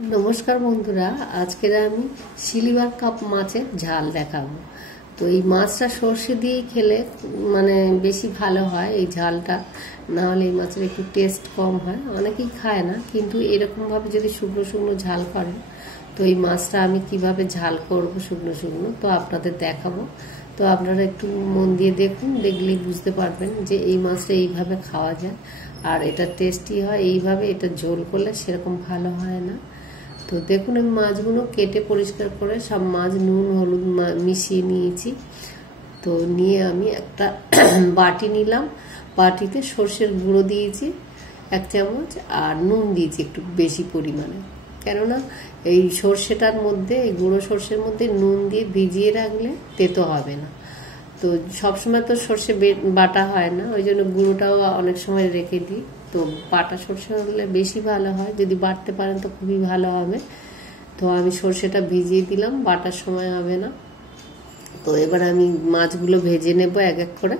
নমস্কার বন্ধুরা, আজকে আমি সিলভার কাপ মাছের ঝাল দেখাবো। তো এই মাছটা সর্ষে দিয়ে খেলে বেশি ভালো হয় এই ঝালটা, না হলে এই মাছের একটু টেস্ট কম হয়, অনেকেই খায় না। কিন্তু এরকমভাবে যদি শুকনো শুকনো ঝাল করেন, তো এই মাছটা আমি কিভাবে ঝাল করব শুকনো শুকনো তো আপনাদের দেখাবো। তো আপনারা একটু মন দিয়ে দেখুন, দেখলেই বুঝতে পারবেন যে এই মাছটা এইভাবে খাওয়া যায় আর এটা টেস্টি হয় এইভাবে। এটা ঝোল করলে সেরকম ভালো হয় না। তো দেখুন, আমি মাছগুলো কেটে পরিষ্কার করে সব মাছ নুন হলুদ মিশিয়ে নিয়েছি। তো নিয়ে আমি একটা বাটি নিলাম, বাটিতে সর্ষের গুঁড়ো দিয়েছি 1 চামচ, আর নুন দিয়েছি একটু বেশি পরিমাণে। কেননা এই সর্ষেটার মধ্যে, এই গুঁড়ো সর্ষের মধ্যে নুন দিয়ে ভিজিয়ে রাখলে তেতো হবে না। তো সবসময় তো সর্ষে বাটা হয় না, ওই জন্য গুঁড়োটাও অনেক সময় রেখে দিই। তো বাটা সর্ষে হলে বেশি ভালো হয়, যদি বাটতে পারেন তো খুবই ভালো হবে। তো আমি সর্ষেটা ভিজিয়ে দিলাম, বাটার সময় হবে না। তো এবার আমি মাছগুলো ভেজে নেব এক এক করে।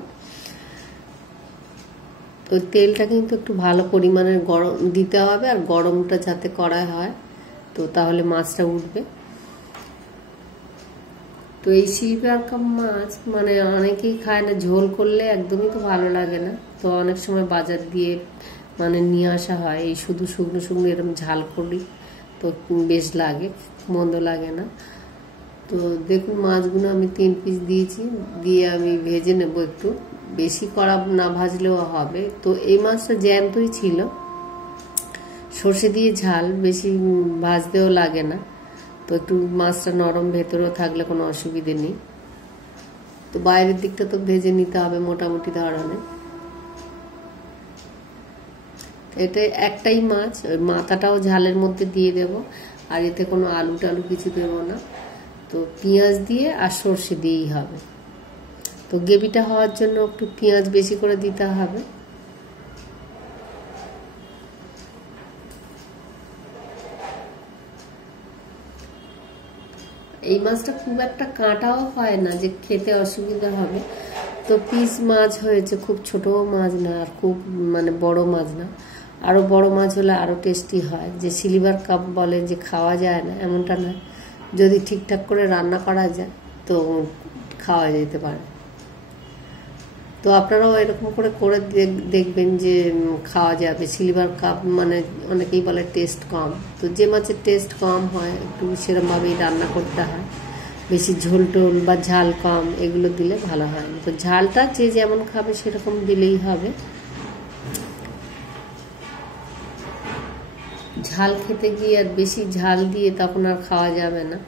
তো তেলটা কিন্তু একটু ভালো পরিমাণের গরম দিতে হবে, আর গরমটা যাতে করা হয়, তো তাহলে মাছটা উঠবে। তো এই সিলভার কাপ মাছ অনেকেই খায় না, ঝোল করলে একদমই তো ভালো লাগে না। তো অনেক সময় বাজার দিয়ে নিয়ে আসা হয়, এই শুধু শুকনো শুকনো এরকম ঝাল করি, তো বেশ লাগে, মন্দ লাগে না। তো দেখুন, মাছগুলো আমি 3 পিস দিয়েছি, দিয়ে আমি ভেজে নেব একটু, বেশি কড়া না ভাজলেও হবে। তো এই মাছটা জ্যান্তই ছিল, সর্ষে দিয়ে ঝাল, বেশি ভাজতেও লাগে না। তো একটু মাছটা নরম ভেতরেও থাকলে কোনো অসুবিধে নেই। তো বাইরের দিকটা তো ভেজে নিতে হবে মোটামুটি ধরনের। এটা একটাই মাছ, ওই মাথাটাও ঝালের মধ্যে দিয়ে দেব, আর এতে কোনো আলু টালু কিছু দেবো না। তো পেঁয়াজ দিয়ে আর সর্ষে দিয়েই হবে। তো গ্রেভিটা হওয়ার জন্য একটু পেঁয়াজ বেশি করে দিতে হবে। এই মাছটা খুব একটা কাঁটাও হয় না যে খেতে অসুবিধা হবে। তো পিস মাছ হয়েছে, খুব ছোট মাছ না আর খুব বড় মাছ না। আরও বড় মাছ হলে আরও টেস্টি হয়। যে সিলভার কাপ বলে যে খাওয়া যায় না, এমনটা নয়। যদি ঠিকঠাক করে রান্না করা যায় তো খাওয়া যেতে পারে। তো আপনারাও এরকম করে করে দেখবেন যে খাওয়া যাবে। সিলভার কাপ অনেকেই বলে টেস্ট কম, তো যে মাছের টেস্ট কম হয় একটু সেরকমভাবেই রান্না করতে হয়। বেশি ঝোল টোল বা ঝাল কম এগুলো দিলে ভালো হয় না। তো ঝালটা যে যেমন খাবে সেরকম দিলেই হবে। ঝাল খেতে গিয়ে আর বেশি ঝাল দিয়ে তখন আর খাওয়া যাবে না,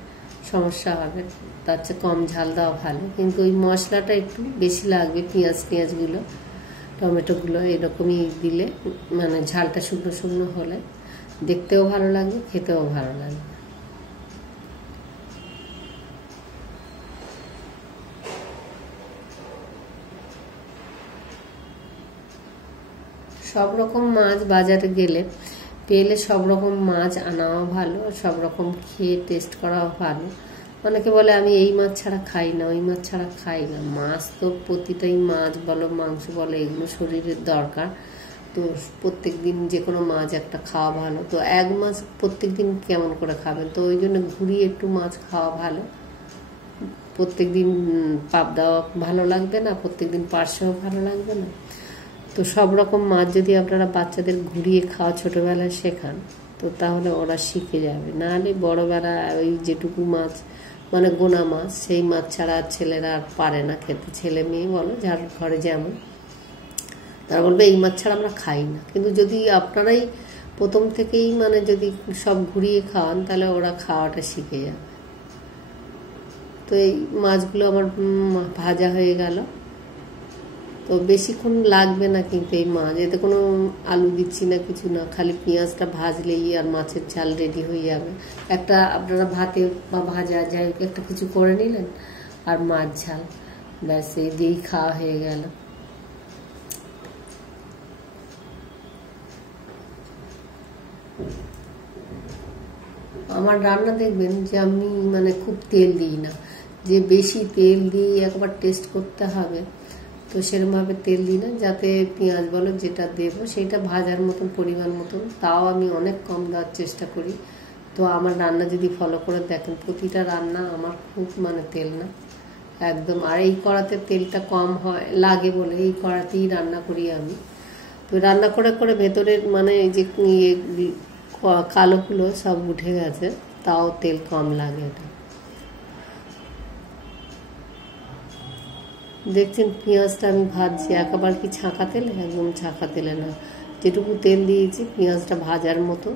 সমস্যা হবে। তার চেয়ে কম ঝাল দেওয়া ভালো। কিন্তু ওই মশলাটা একটু বেশি লাগবে, পেঁয়াজগুলো টমেটোগুলো এরকমই দিলে ঝালটা শুকনো শুকনো হলে দেখতেও ভালো লাগবে, খেতেও ভালো লাগবে। সব রকম মাছ বাজারে গেলে পেলে সব রকম মাছ আনাও ভালো, সব রকম খেয়ে টেস্ট করাও ভালো। অনেকে বলে আমি এই মাছ ছাড়া খাই না, ওই মাছ ছাড়া খাই না। মাছ তো প্রতিটাই, মাছ বলো মাংস বলো, এগুলো শরীরের দরকার। তো প্রত্যেক দিন যে কোনো মাছ একটা খাওয়া ভালো। তো এক মাছ প্রত্যেক দিন কেমন করে খাবেন? তো ওই জন্য ঘুরিয়ে একটু মাছ খাওয়া ভালো। প্রত্যেক দিন পাপ দেওয়া ভালো লাগবে না, প্রত্যেক দিন পার্শ্বেও ভালো লাগবে না। তো সব রকম মাছ যদি আপনারা বাচ্চাদের ঘুরিয়ে খাওয়া ছোটোবেলায় শেখান, তো তাহলে ওরা শিখে যাবে। নাহলে বড়োবেলা ওই যেটুকু মাছ গোনা মাছ, সেই মাছ ছাড়া ছেলেরা আর পারে না খেতে। ছেলে মেয়ে বলো, যার ঘরে যেমন, তারা বলবে এই মাছ ছাড়া আমরা খাই না। কিন্তু যদি আপনারাই প্রথম থেকেই যদি সব ঘুরিয়ে খাওয়ান, তাহলে ওরা খাওয়াটা শিখে যাবে। তো এই মাছগুলো আমার ভাজা হয়ে গেল। তো বেশিক্ষণ লাগবে না কিন্তু এই মাছ, এতে কোনো আলু দিচ্ছি না, কিছু না, খালি পেঁয়াজটা ভাজলেই আর মাছের ঝাল রেডি হয়ে যাবে। একটা আপনারা ভাতে বা ভাজা যাই হোক একটা কিছু করে নিলেন, আর মাছ ঝাল, ব্যাস এই দিয়েই খাওয়া হয়ে গেল। আমার রান্না দেখবেন যে আমি খুব তেল দিই না, যে বেশি তেল দিয়ে একবার টেস্ট করতে হবে, তো সেরকমভাবে তেল দিই না, যাতে পেঁয়াজ বলো যেটা দেবো সেটা ভাজার মতন পরিমাণ মতন, তাও আমি অনেক কম দেওয়ার চেষ্টা করি। তো আমার রান্না যদি ফলো করে দেখেন, প্রতিটা রান্না আমার খুব মানে তেল না একদম। আর এই কড়াতে তেলটা কম হয় লাগে বলে এই কড়াতেই রান্না করি আমি। তো রান্না করে করে ভেতরের মানে এই যে কালোগুলো সব উঠে গেছে, তাও তেল কম লাগে। এটা দেখছেন পেঁয়াজটা আমি ভাজছি, একেবারে কি ছাঁকা তেলে? একদম ছাঁকা তেলে না, যেটুকু তেল দিয়েছি পেঁয়াজটা ভাজার মতো।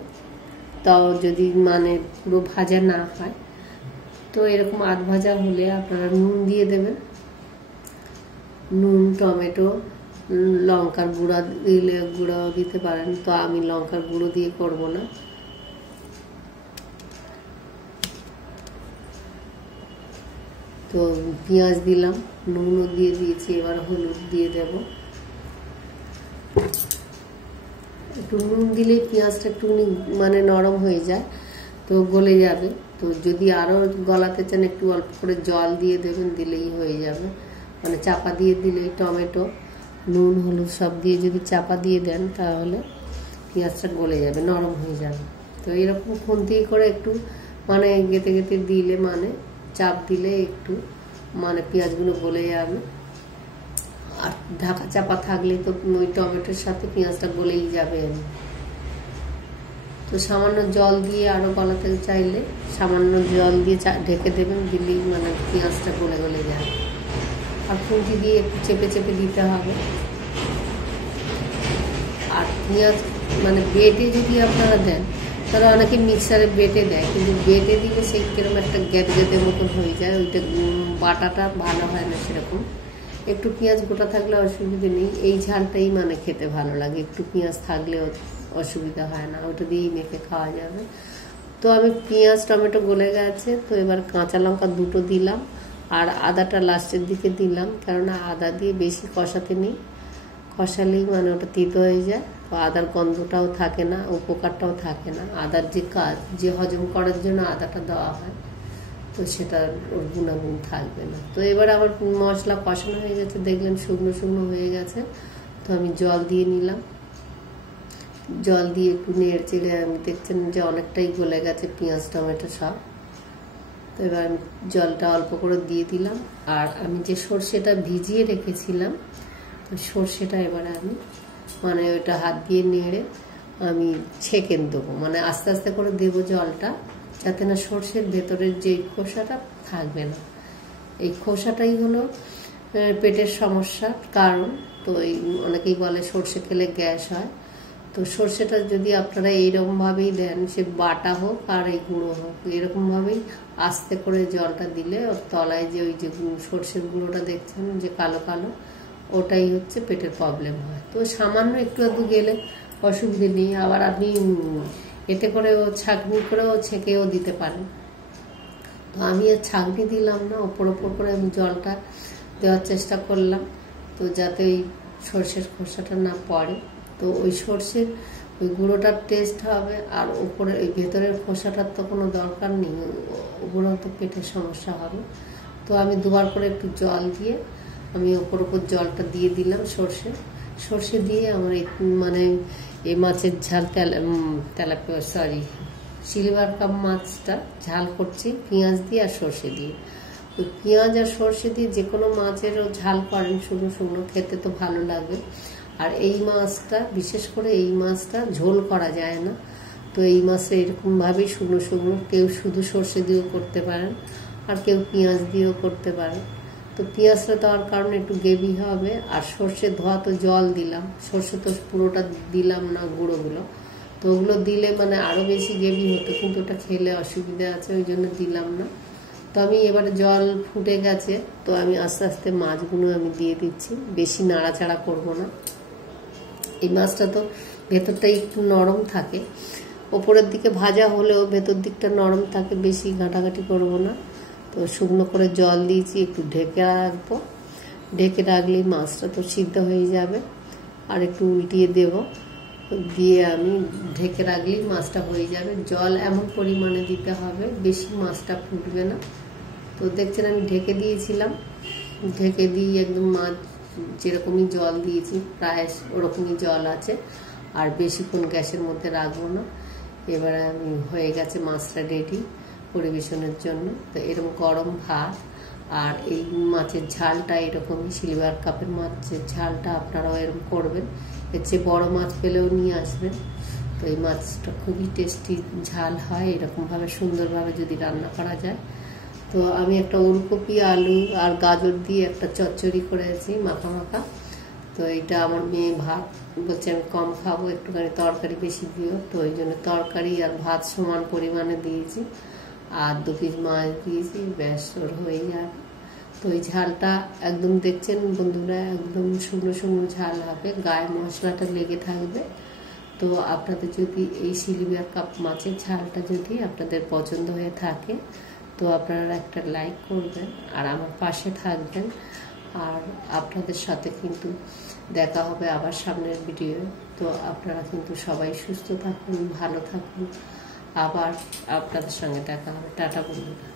তাও যদি মানে পুরো ভাজা না হয় তো এরকম আধ ভাজা হলে আপনারা নুন দিয়ে দেবেন, নুন, টমেটো, লঙ্কার গুঁড়া দিলে গুঁড়াও দিতে পারেন, তো আমি লঙ্কার গুঁড়ো দিয়ে করব না। তো পেঁয়াজ দিলাম, নুনও দিয়ে দিয়েছি, এবার হলুদ দিয়ে দেব। একটু নুন দিলেই পেঁয়াজটা একটু মানে নরম হয়ে যায়, তো গলে যাবে। তো যদি আরও গলাতে চান একটু অল্প করে জল দিয়ে দেবেন, দিলেই হয়ে যাবে। মানে চাপা দিয়ে দিলেই টমেটো, নুন, হলুদ সব দিয়ে যদি চাপা দিয়ে দেন তাহলে পেঁয়াজটা গলে যাবে, নরম হয়ে যাবে। তো এরকম খুন্তি করে একটু মানে গেঁথে গেঁথে দিলে মানে চাপ দিলে একটু মানে পেঁয়াজগুলো গলে যাবে। আর ঢাকা চাপা থাকলে তো ওই টমেটোর সাথে পেঁয়াজটা গলেই যাবে। তো সামান্য জল দিয়ে আরও গলাতে চাইলে সামান্য জল দিয়ে ঢেকে দেবেন, দিলেই মানে পেঁয়াজটা গলে গলে যায়। আর খুঁটি দিয়ে একটু চেপে চেপে দিতে হবে। আর পেঁয়াজ মানে বেটে যদি আপনারা দেন, তারা অনেকে মিক্সারে বেটে দেয়, কিন্তু বেটে দিলে সেই কিরকম একটা গেদে মতন হয়ে যায়, ওইটা বাটাটা ভালো হয় না সেরকম। একটু পেঁয়াজ গোটা থাকলে অসুবিধে নেই, এই ঝালটাই মানে খেতে ভালো লাগে, একটু পেঁয়াজ থাকলেও অসুবিধা হয় না, ওটা দিয়েই মেখে খাওয়া যাবে। তো আমি পেঁয়াজ টমেটো গলে গেছে, তো এবার কাঁচা লঙ্কা দুটো দিলাম, আর আদাটা লাস্টের দিকে দিলাম, কেননা আদা দিয়ে বেশি কষাতে নেই, কষালেই মানে ওটা তিতো হয়ে যায়। তো আদার গন্ধটাও থাকে না, উপকারটাও থাকে না। আদার যে কাজ, যে হজম করার জন্য আদাটা দেওয়া হয়, তো সেটা ওর গুণাগুণ থাকবে না। তো এবার আবার মশলা কষানো হয়ে গেছে, দেখলেন শুকনো শুকনো হয়ে গেছে, তো আমি জল দিয়ে নিলাম। জল দিয়ে একটু নেড়ে চেড়ে আমি দেখছেন যে অনেকটাই গলে গেছে পেঁয়াজ টমেটো সব। তো এবার আমি জলটা অল্প করে দিয়ে দিলাম। আর আমি যে সর্ষেটা ভিজিয়ে রেখেছিলাম, সর্ষেটা এবারে আমি মানে ওইটা হাত দিয়ে নেড়ে আমি ছেঁকে দেবো, মানে আস্তে আস্তে করে দেবো জলটা, যাতে না সর্ষের ভেতরের যে খোসাটা থাকবে না। এই খোসাটাই হলো পেটের সমস্যার কারণ। তো এই অনেকেই বলে সর্ষে খেলে গ্যাস হয়। তো সর্ষেটা যদি আপনারা এইরকমভাবেই দেন, সে বাটা হোক আর এই গুঁড়ো হোক, এরকমভাবেই আস্তে করে জলটা দিলে ওর তলায় যে ওই যে সর্ষের গুঁড়োটা দেখছেন যে কালো কালো, ওটাই হচ্ছে পেটের প্রবলেম হয়। তো সামান্য একটু একটু গেলে অসুবিধে নেই। আবার আপনি এতে করেও ছাঁকনি করেও ছেঁকেও দিতে পারেন। তো আমি আর ছাঁকনি দিলাম না, ওপর করে আমি জলটা দেওয়ার চেষ্টা করলাম, তো যাতে ওই সর্ষের খোসাটা না পড়ে। তো ওই সর্ষের ওই গুঁড়োটার টেস্ট হবে, আর ওপরে ওই ভেতরের খোসাটার তো কোনো দরকার নেই, ওপরেও তো পেটের সমস্যা হবে। তো আমি দুবার করে একটু জল দিয়ে আমি ওপর জলটা দিয়ে দিলাম। সর্ষে দিয়ে আমার মানে এই মাছের ঝাল তেলাপিয়া সিলভার কাপ মাছটা ঝাল করছি পেঁয়াজ দিয়ে আর সর্ষে দিয়ে। তো পেঁয়াজ আর সর্ষে দিয়ে যে কোনো মাছেরও ঝাল করেন শুকনো শুকনো, খেতে তো ভালো লাগবে। আর এই মাছটা বিশেষ করে এই মাছটা ঝোল করা যায় না, তো এই মাছটা এরকমভাবেই শুকনো শুকনো, কেউ শুধু সর্ষে দিয়েও করতে পারেন আর কেউ পেঁয়াজ দিয়েও করতে পারেন। তো পেঁয়াজটা দেওয়ার কারণে একটু গ্রেভি হবে। আর সর্ষে ধোয়া তো জল দিলাম, সর্ষে তো পুরোটা দিলাম না, গুঁড়োগুলো, তো ওগুলো দিলে মানে আরও বেশি গ্রেভি হতো, কিন্তু ওটা খেলে অসুবিধা আছে, ওই জন্য দিলাম না। তো আমি এবারে জল ফুটে গেছে, তো আমি আস্তে আস্তে মাছগুলো আমি দিয়ে দিচ্ছি, বেশি নাড়াচাড়া করব না। এই মাছটা তো ভেতরটাই একটু নরম থাকে, ওপরের দিকে ভাজা হলেও ভেতর দিকটা নরম থাকে, বেশি ঘাঁটাঘাঁটি করব না। তো শুকনো করে জল দিয়েছি, একটু ঢেকে রাখবো, ঢেকে রাখলেই মাছটা তো সিদ্ধ হয়ে যাবে। আর একটু উল্টিয়ে দেব, দিয়ে আমি ঢেকে রাখলেই মাছটা হয়ে যাবে। জল এমন পরিমাণে দিতে হবে, বেশি মাছটা ফুটবে না। তো দেখছেন আমি ঢেকে দিয়েছিলাম, ঢেকে দিয়ে একদম মাছ যেরকমই জল দিয়েছি প্রায় ওরকমই জল আছে, আর বেশিক্ষণ গ্যাসের মধ্যে রাখবো না। এবারে আমি হয়ে গেছে মাছটা রেডি পরিবেশনের জন্য। তো এরকম গরম ভাত আর এই মাছের ঝালটা এরকমই, সিলভার কাপের মাছের ঝালটা আপনারাও এরকম করবেন, এর চেয়ে বড় মাছ পেলেও নিয়ে আসবেন। তো এই মাছটা খুবই টেস্টি ঝাল হয়, এরকমভাবে সুন্দরভাবে যদি রান্না করা যায়। তো আমি একটা ওলকপি, আলু আর গাজর দিয়ে একটা চচ্চড়ি করেছি মাখা মাখা। তো এটা আমার মেয়ে ভাত বলছে আমি কম খাবো, একটুখানি তরকারি বেশি দিও। তো ওই জন্য তরকারি আর ভাত সমান পরিমাণে দিয়েছি, আর 2 পিস মাছ দিয়েছি, ব্যাস ওর হয়ে যাবে। তো এই ঝালটা একদম দেখছেন বন্ধুরা, একদম শুকনো শুকনো ঝাল হবে, গায়ে মশলাটা লেগে থাকবে। তো আপনাদের যদি এই সিলভার কাপ মাছের ঝালটা যদি আপনাদের পছন্দ হয়ে থাকে, তো আপনারা একটা লাইক করবেন আর আমার পাশে থাকবেন। আর আপনাদের সাথে কিন্তু দেখা হবে আবার সামনের ভিডিও। তো আপনারা কিন্তু সবাই সুস্থ থাকুন, ভালো থাকুন, আবার আপনাদের সঙ্গে দেখা হবে। টাটা বন্ধুরা।